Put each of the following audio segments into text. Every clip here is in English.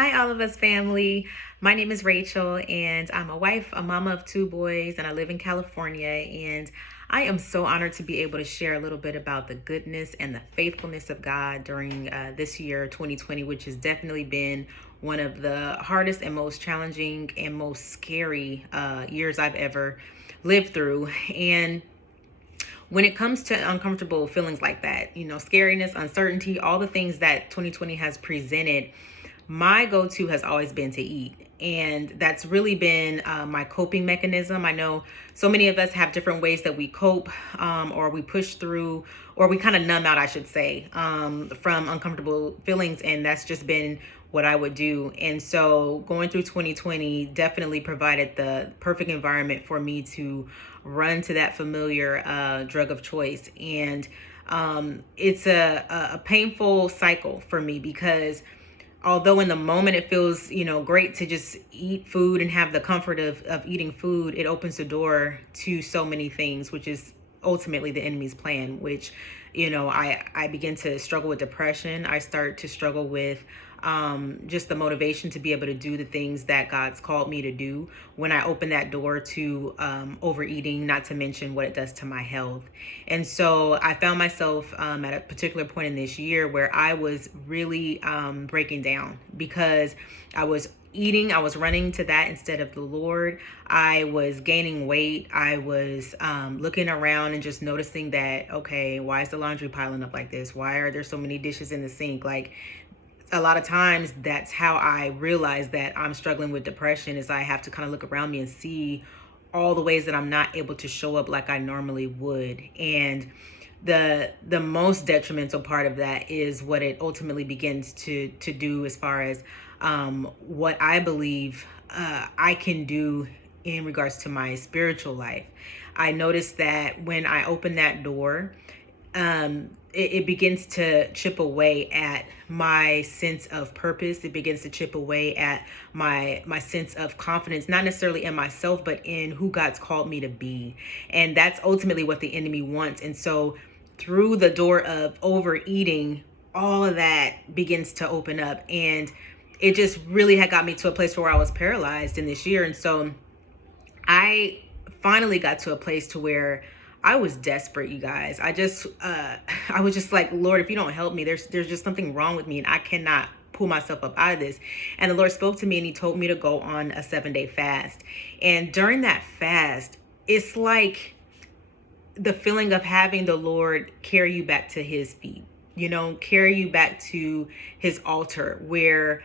Hi, all of us family. My name is Rachel, and I'm a wife, a mama of two boys, and I live in California. And I am so honored to be able to share a little bit about the goodness and the faithfulness of God during this year, 2020, which has definitely been one of the hardest and most challenging and most scary years I've ever lived through. And when it comes to uncomfortable feelings like that, scariness, uncertainty, all the things that 2020 has presented, my go-to has always been to eat. And that's really been my coping mechanism. I know so many of us have different ways that we cope or we push through, or we kind of numb out, I should say, from uncomfortable feelings. And that's just been what I would do. And so going through 2020 definitely provided the perfect environment for me to run to that familiar drug of choice. And it's a painful cycle for me because although in the moment it feels, great to just eat food and have the comfort of eating food, it opens the door to so many things, which is ultimately the enemy's plan, which, I begin to struggle with depression. I start to struggle with just the motivation to be able to do the things that God's called me to do when I open that door to overeating, not to mention what it does to my health. And so I found myself at a particular point in this year where I was really breaking down because I was eating, I was running to that instead of the Lord. I was gaining weight. I was looking around and just noticing that, okay, why is the laundry piling up like this? Why are there so many dishes in the sink? Like, a lot of times that's how I realize that I'm struggling with depression, is I have to kind of look around me and see all the ways that I'm not able to show up like I normally would. And the most detrimental part of that is what it ultimately begins to do as far as what I believe I can do in regards to my spiritual life. I noticed that when I open that door, it begins to chip away at my sense of purpose. It begins to chip away at my sense of confidence, not necessarily in myself, but in who God's called me to be. And that's ultimately what the enemy wants. And so through the door of overeating, all of that begins to open up. And it just really had got me to a place where I was paralyzed in this year. And so I finally got to a place to where I was desperate, you guys. I was just like, Lord, if you don't help me, there's just something wrong with me and I cannot pull myself up out of this. And the Lord spoke to me and he told me to go on a 7-day fast. And during that fast, it's like the feeling of having the Lord carry you back to his feet, carry you back to his altar where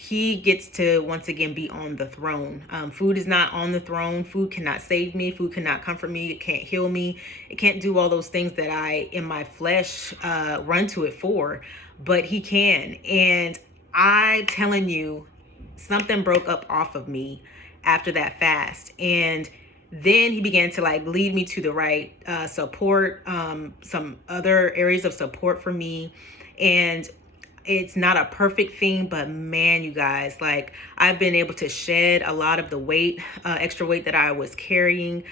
he gets to once again be on the throne. Food is not on the throne. Food cannot save me. Food cannot comfort me. It can't heal me. It can't do all those things that I, in my flesh, run to it for. But he can. And I'm telling you, something broke up off of me after that fast. And then he began to lead me to the right support, some other areas of support for me. And it's not a perfect thing, but man, you guys, I've been able to shed a lot of the weight, extra weight that I was carrying.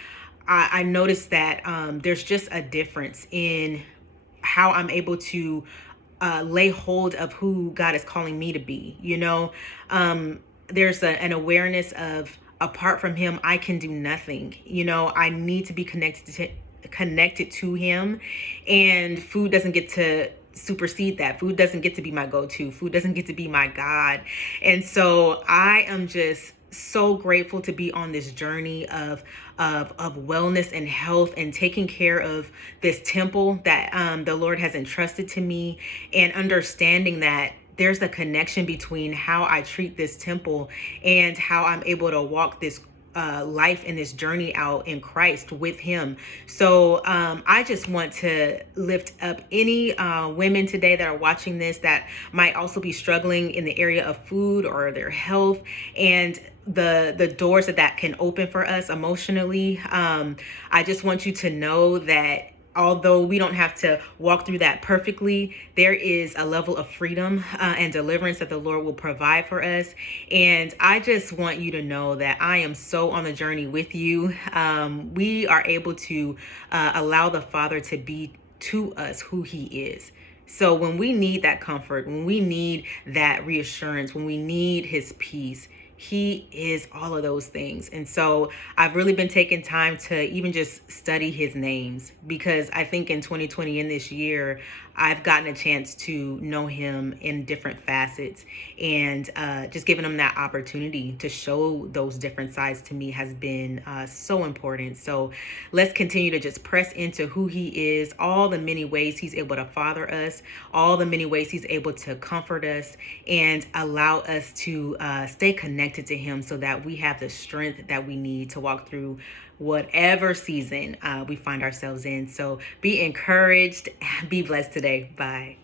I noticed that there's just a difference in how I'm able to lay hold of who God is calling me to be. There's an awareness of, apart from him, I can do nothing. I need to be connected to him, and food doesn't get to supersede that. Food doesn't get to be my go-to. Food doesn't get to be my God. And so I am just so grateful to be on this journey of wellness and health and taking care of this temple that the Lord has entrusted to me, and understanding that there's a connection between how I treat this temple and how I'm able to walk this life and this journey out in Christ with him. So I just want to lift up any women today that are watching this that might also be struggling in the area of food or their health, and the doors that can open for us emotionally. I just want you to know that although we don't have to walk through that perfectly, there is a level of freedom and deliverance that the Lord will provide for us. And I just want you to know that I am so on the journey with you. We are able to allow the Father to be to us who he is. So when we need that comfort, when we need that reassurance, when we need his peace, he is all of those things. And so I've really been taking time to even just study his names, because I think in 2020, in this year, I've gotten a chance to know him in different facets, and just giving him that opportunity to show those different sides to me has been so important. So let's continue to just press into who he is, all the many ways he's able to father us, all the many ways he's able to comfort us, and allow us to stay connected to him so that we have the strength that we need to walk through whatever season we find ourselves in. So be encouraged. Be blessed today. Bye.